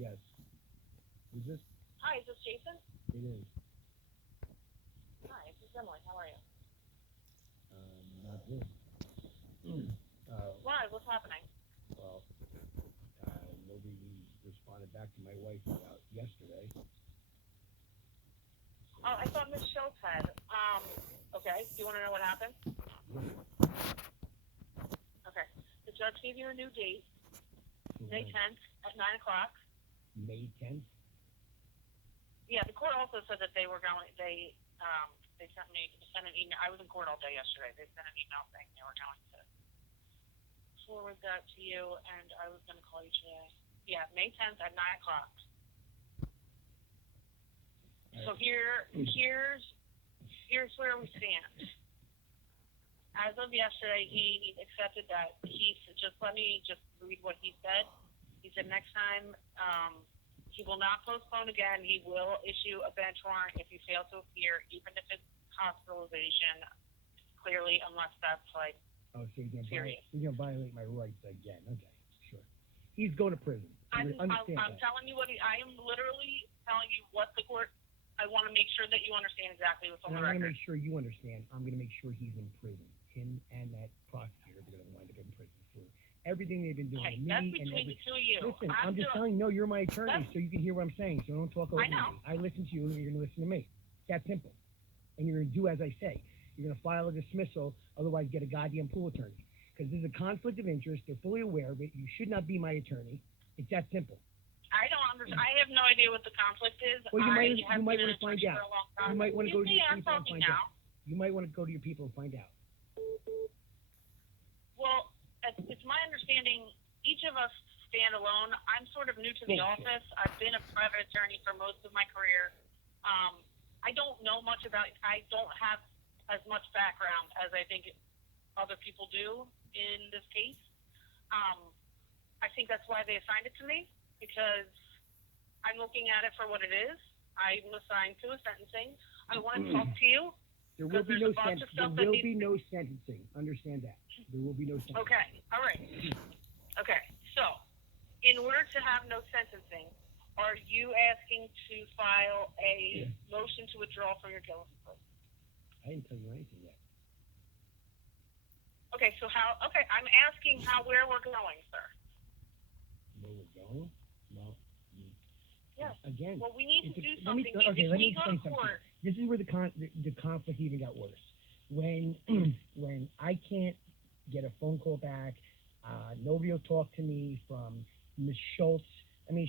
Yes. Is this? Hi, is this Jason? It is. Hi, this is Emily. How are you? Not good. Why? What's happening? Well, nobody responded back to my wife about yesterday. Oh, I thought Miss Schultz had. Okay. Do you want to know what happened? Okay. The judge gave you a new date, May 10th at 9 o'clock. May 10th? Yeah, the court also said that they were going. They sent an email. I was in court all day yesterday. They sent an email saying they were going to forward that to you, and I was going to call you today. Yeah, May 10th at 9 o'clock. So here's where we stand. As of yesterday, he accepted that. Let me read what he said. He said next time he will not postpone again. He will issue a bench warrant if you fail to appear, even if it's hospitalization, clearly, unless that's like serious. He's going to violate my rights again. Okay, sure. He's going to prison. I'm telling you I am literally telling you what the court. I want to make sure that you understand exactly what's on the record. I'm going to make sure you understand. I'm going to make sure he's in prison. Him and that prosecutor are going to wind up in prison for everything they've been doing. Okay, that's between the two of you. Listen, I'm just telling you, no, you're my attorney, so you can hear what I'm saying, so don't talk over me. I listen to you, and you're going to listen to me. It's that simple. And you're going to do as I say. You're going to file a dismissal, otherwise get a goddamn pool attorney. Because there's a conflict of interest. They're fully aware of it. You should not be my attorney. It's that simple. I don't understand. I have no idea what the conflict is. Well, you might want to find out. You might want to go to your people and find out. You might want to go to your people and find out. Well, it's my understanding each of us stand alone. I'm sort of new to the office. I've been a private attorney for most of my career. I don't know much about. I don't have as much background as I think other people do in this case. I think that's why they assigned it to me, because I'm looking at it for what it is. I'm assigned to a sentencing. I want to talk to you. There will be no sentencing. Understand that. There will be no sentencing. Okay. All right. Okay. So, in order to have no sentencing, are you asking to file a motion to withdraw from your guilty plea? I didn't tell you anything yet. Okay. So I'm asking where we're going, sir. Where we're going? Well, yes. Again. Well, we need to do something. Let me explain something. This is where the conflict even got worse. When I can't get a phone call back, nobody will talk to me from Ms. Schultz. I mean,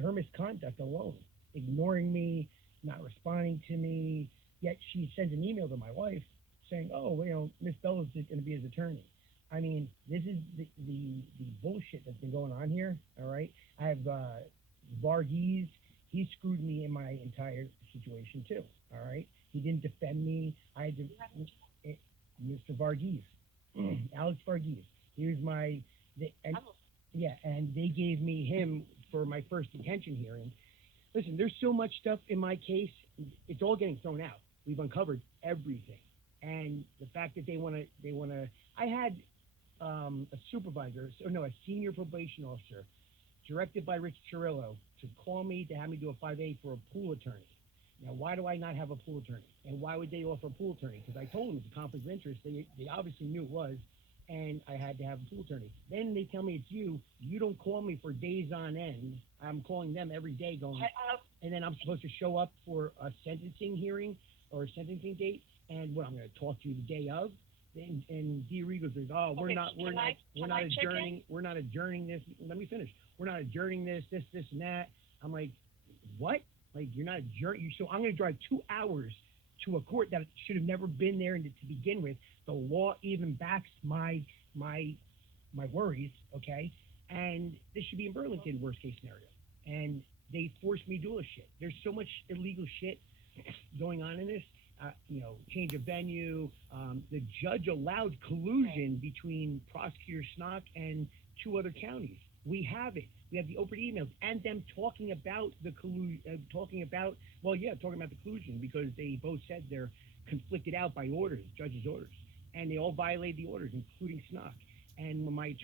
her misconduct alone, ignoring me, not responding to me. Yet she sends an email to my wife saying, "Oh, Miss Bella's going to be his attorney." I mean, this is the bullshit that's been going on here. All right, I have Varghese. He screwed me in my entire situation too. All right, he didn't defend me. I had to, Mr. Varghese, Alex Varghese. Here's and they gave me him for my first detention hearing. Listen, there's so much stuff in my case. It's all getting thrown out. We've uncovered everything, and the fact that they want to. I had a senior probation officer, directed by Rich Chirillo, to call me to have me do a 5A for a pool attorney. Now, why do I not have a pool attorney? And why would they offer a pool attorney? Because I told them it's a conflict of interest. They obviously knew it was, and I had to have a pool attorney. Then they tell me it's you. You don't call me for days on end. I'm calling them every day going, and then I'm supposed to show up for a sentencing hearing or a sentencing date. And what, I'm going to talk to you the day of? And D'Arrigo says, we're not adjourning this. Let me finish. We're not adjourning this, and that. I'm like, what? Like, you're not adjourning. So I'm going to drive 2 hours to a court that should have never been there to begin with. The law even backs my worries, okay? And this should be in Burlington, worst case scenario. And they forced me to do all this shit. There's so much illegal shit going on in this. Change of venue. The judge allowed collusion between Prosecutor Snock and 2 other counties. We have it. We have the open emails and them talking about the talking about the collusion, because they both said they're conflicted out by orders, judge's orders, and they all violate the orders, including Snock. And when my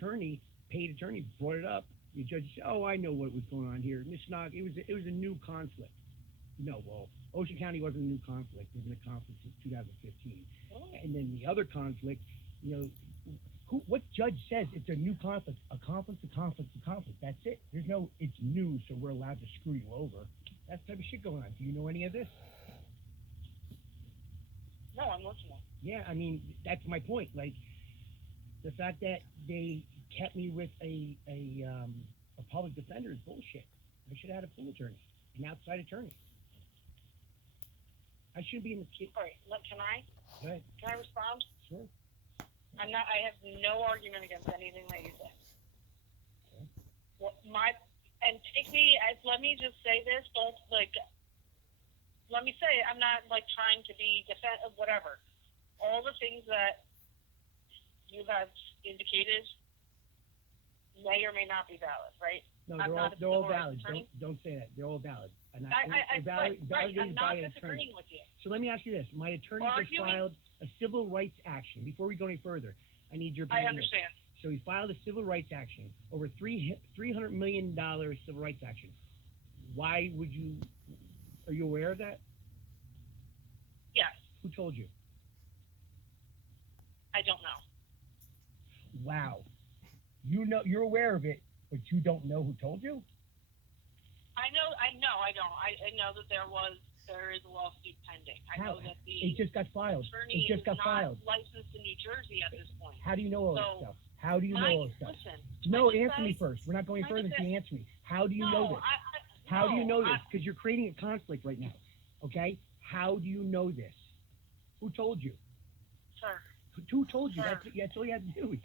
paid attorney brought it up, The judge said, "Oh, I know what was going on here, Ms. Snock. It was a new conflict." No, well, Ocean County wasn't a new conflict. It was a conflict since 2015. And then the other conflict, what judge says it's a new conflict? A conflict's a conflict's a conflict. That's it. There's no, it's new, so we're allowed to screw you over. That type of shit going on. Do you know any of this? No, I'm listening. Yeah, I mean, that's my point. Like, the fact that they kept me with a public defender is bullshit. I should have had a full attorney, an outside attorney. I should be in the kid. All right, can I? Go ahead. Can I respond? Sure. I have no argument against anything that you say. Okay. Let me just say this, let me say, I'm not trying to be defensive, whatever. All the things that you have indicated may or may not be valid, right? No, they're all valid. Don't say that. They're all valid. I'm not disagreeing with you. So let me ask you this. My attorney just filed a civil rights action. Before we go any further, I need your opinion. I understand. So he filed a civil rights action, over $300 million civil rights action. Why would you, are you aware of that? Yes. Who told you? I don't know. Wow. You're aware of it, but you don't know who told you? I know that there is a lawsuit pending. I know that it just got filed. Attorney is not licensed in New Jersey at this point. How do you know all this stuff? How do you know all this stuff? Listen. No, answer me first. We're not going further until you answer me. How do you know this? How do you know this? Because you're creating a conflict right now. Okay? How do you know this? Who told you? Sir. Who told you? Sir. That's all you have to do.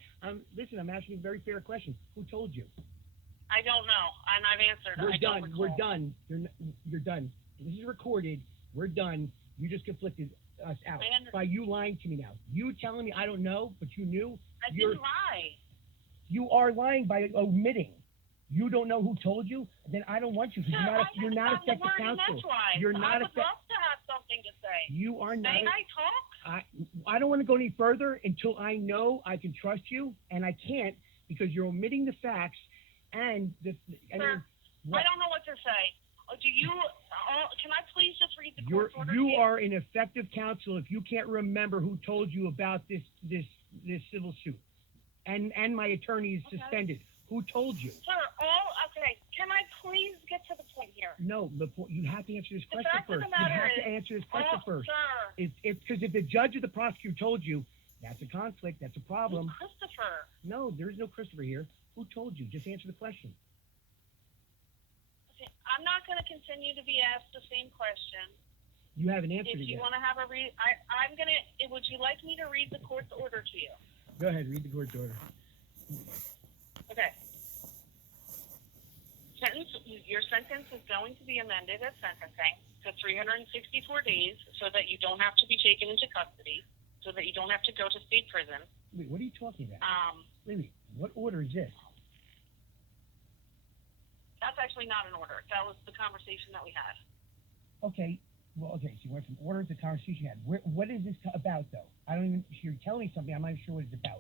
Listen, I'm asking a very fair question. Who told you? I don't know, and I've answered. We're done. You're done. This is recorded. We're done. You just conflicted us out by you lying to me now. You telling me I don't know, but you knew. I didn't lie. You are lying by omitting. You don't know who told you. Then I don't want you because you're not effective counsel. You're not effective. I would love to have something to say. You are not. May I talk? I don't want to go any further until I know I can trust you, and I can't because you're omitting the facts. And Sir, I don't know what to say. Can I please just read the court order? You are an effective counsel if you can't remember who told you about this civil suit, and my attorney is suspended. Who told you? Sir, can I please get to the point here? No, you have to answer this question first. You have to answer this question first. Sir. Because if the judge or the prosecutor told you, that's a conflict. That's a problem. Who's Christopher? No, there is no Christopher here. Who told you? Just answer the question. Okay, I'm not going to continue to be asked the same question. You haven't answered it yet. If you want to have a read, I'm going to. Would you like me to read the court's order to you? Go ahead, read the court's order. Okay. Your sentence is going to be amended at sentencing to 364 days so that you don't have to be taken into custody, so that you don't have to go to state prison. Wait, what are you talking about? Wait, what order is this? That's actually not an order. That was the conversation that we had. Okay. Well, okay, so you went from order to conversation you had. What is this about, though? You're telling me something, I'm not sure what it's about.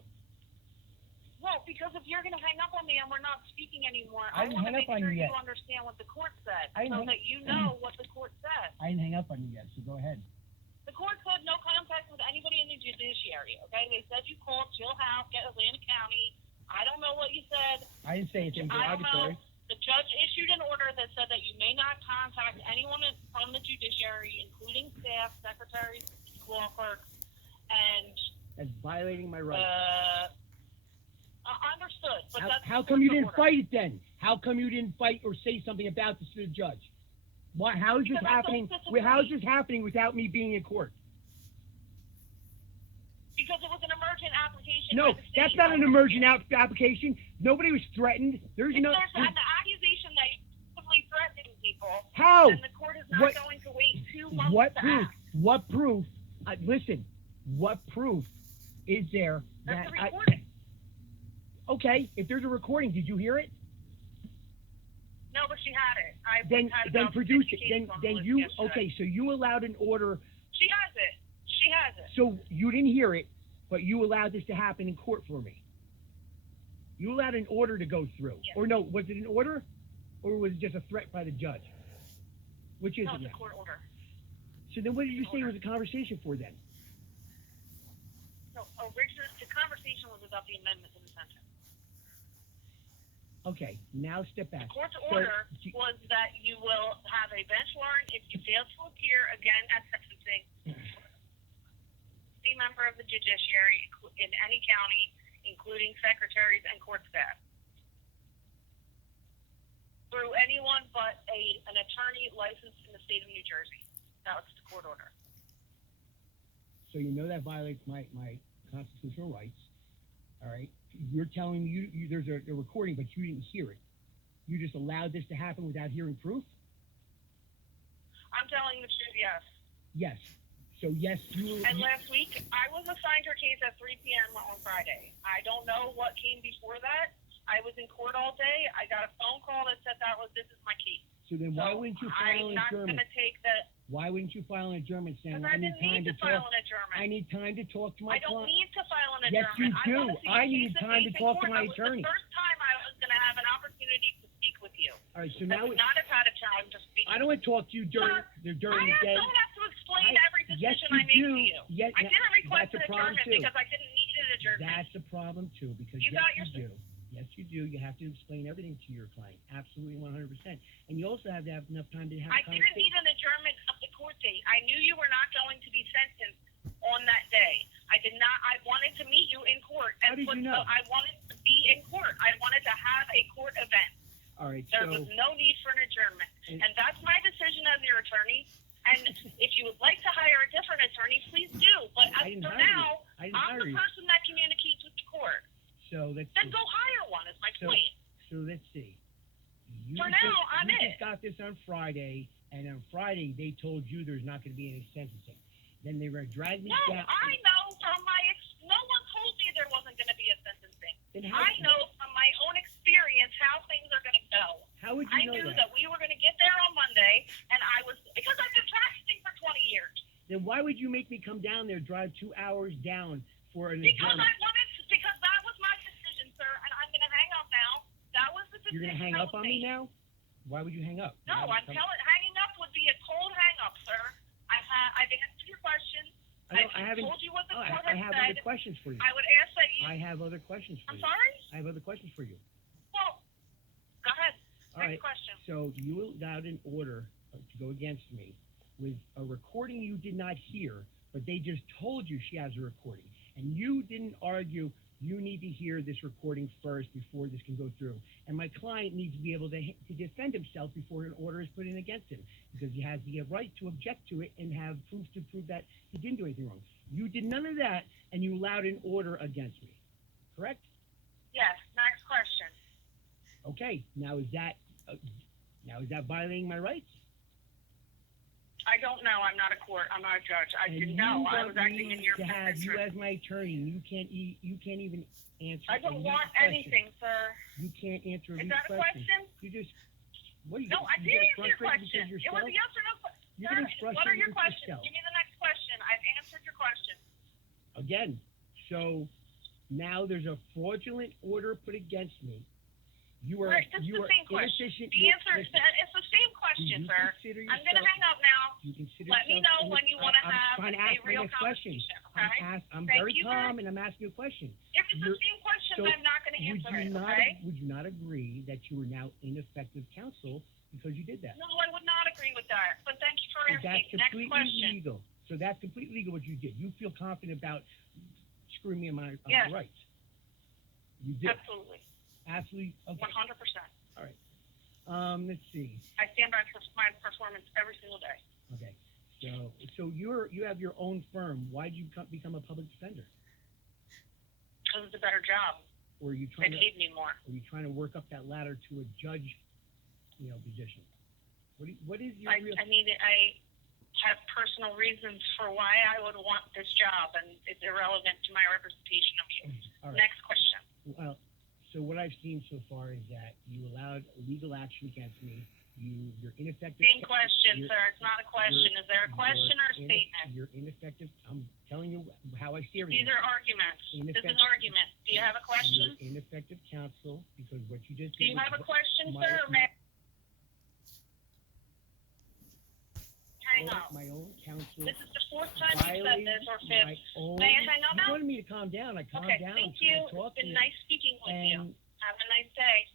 Well, because if you're going to hang up on me and we're not speaking anymore, I want to make sure you understand what the court said, so that you know what the court said. I didn't hang up on you yet, so go ahead. The court said no contact with anybody in the judiciary, okay? They said you called Jill House, Atlantic County. I don't know what you said. I didn't say anything derogatory. The judge issued an order that said that you may not contact anyone from the judiciary, including staff, secretaries, law clerks, and... That's violating my rights. Understood, but that's... How come you didn't fight it then? How come you didn't fight or say something about this to the judge? How is this happening? How is this happening without me being in court? Because it was an emergent application. No, that's not an emergent application. Nobody was threatened. There's an accusation that you're possibly threatening people. How? And the court is not going to wait 2 months to act. What proof? Listen, what proof is there that... That's the recording. Okay, if there's a recording, did you hear it? No, but she had it. Then produce it. Then you yesterday. Okay, so you allowed an order. She has it. So you didn't hear it, but you allowed this to happen in court for me. You allowed an order to go through. Yes. Or no, was it an order? Or was it just a threat by the judge? Which is No, it it's a now? court order. So then what did you say Order. was a conversation for then? So originally, the conversation was about the amendment to the sentence. Okay, now step back. The court's So, order was that you will have a bench warrant if you fail to appear again at sentencing. Any member of the judiciary in any county, including secretaries and court staff, through anyone but an attorney licensed in the state of New Jersey. That was the court order. so you know that violates my constitutional rights. All right. You're telling me you there's a recording, but you didn't hear it. You just allowed this to happen without hearing proof? I'm telling the truth, yes. Yes. So yes, And last week, I was assigned her case at 3 p.m. on Friday. I don't know what came before that. I was in court all day. I got a phone call that said this is my case. So then why wouldn't you file an I'm not adjournment? going to take that. Why wouldn't you file an adjournment saying Because I didn't need to file an adjournment. I need time to talk to my I don't client? need to file an Yes, adjournment. you do. I, want to see I a need case in time to basic talk to court. my That attorney. was the first time I was going to have an opportunity to speak with you. All right, so I now would not have had a time to speak. I don't want to talk to you during the day. don't have to explain every Yes, decision you I make do. to you. Yes, I didn't request that's an a problem adjournment too. because I didn't need an adjournment. That's a problem too, because You yes, got you your- do. Yes, you do. You have to explain everything to your client. Absolutely 100%. And you also have to have enough time to have I a didn't conversation. need an adjournment of the court date. I knew you were not going to be sentenced on that day. I did not. I wanted to meet you in court. How did you know? I wanted to be in court. I wanted to have a court event. All right, There so was no need for an adjournment. And that's my decision as your attorney. And if you would like to hire a different attorney, please do. But I as didn't for hire you. now, I didn't I'm hire the you. person that communicates with the court. So let's Then see. go hire one is my So- point. So let's see. You For just- now, I'm you it. just got this on Friday, and on Friday they told you there's not going to be any sentencing. Then they were going to drag me No, down. I know from no one told me there wasn't going to be a sentencing. Then how, I know from my own experience how things are going to go. How would I you know knew that? that we were going to get there on Monday, and because I've been practicing for 20 years. Then why would you make me come down there, drive 2 hours down for an Because adjournment? because that was my decision, sir, and I'm going to hang up now. That was the decision. You're going to hang that up was on me made. now? Why would you hang up? No, hanging up would be a cold hang up, sir. I've answered your questions. I I've haven't. told you what the Oh, court I has have said. other questions for you. I would ask that you. I have other questions for I'm you. sorry? I have other questions for you. Well, go ahead. All Next right. question. So you got an order to go against me with a recording you did not hear, but they just told you she has a recording, and you didn't argue. You need to hear this recording first before this can go through. And my client needs to be able to defend himself before an order is put in against him, because he has the right to object to it and have proof to prove that he didn't do anything wrong. You did none of that, and you allowed an order against me. Correct? Yes. Next question. Okay. Now is that violating my rights? I don't know. I'm not a court. I'm not a judge. I didn't know. I was acting in your to have you interest. as my attorney. You can't even answer. I don't a want legal question. anything, sir. You can't answer a Is legal that a question? You just what are you? No, I you did get answer your frustrated question. because It was a yes or no question. You're getting What are frustrated your with questions? yourself. Give me the next question. I've answered your question. Again, so now there's a fraudulent order put against me. You are Right, that's you the are same question. inefficient. The answer is it's the same question, sir. I'm going to hang up now. You consider Let me yourself know when you want to have trying to a ask my real next question. conversation, okay? I'm Thank very you, sir. calm and I'm asking you a question. If it's the same question, so I'm not going to answer it, okay? Would you not agree that you are now ineffective counsel because you did that? No, I would not agree with that. But thank you for So that's asking. Next completely question. legal. So that's completely legal what you did. You feel confident about screwing me on my Yes. rights. You did. Absolutely. Absolutely. Okay. 100%. All right. Let's see. I stand by my performance every single day. Okay. So you have your own firm. Why did you become a public defender? Because it's a better job. Or are you They trying to paid me more. work up that ladder to a judge, position? What is your I real? I have personal reasons for why I would want this job, and it's irrelevant to my representation of you. All right. Next question. Well, so what I've seen so far is that you allowed legal action against me. You're ineffective. Same question, sir. It's not a question. Is there a question or a statement? You're ineffective. I'm telling you how I see These everything. are arguments. This is an argument. Do you have a question? You're ineffective counsel because what you just Do did. you have a question, my- sir? Or may hang up. My own counsel. This is the fourth time you said this, or my fifth. own. May I hang up You now? wanted me to calm down. I calmed Okay, down. thank so I you. talked It's to been nice speaking with you. and Have a nice day.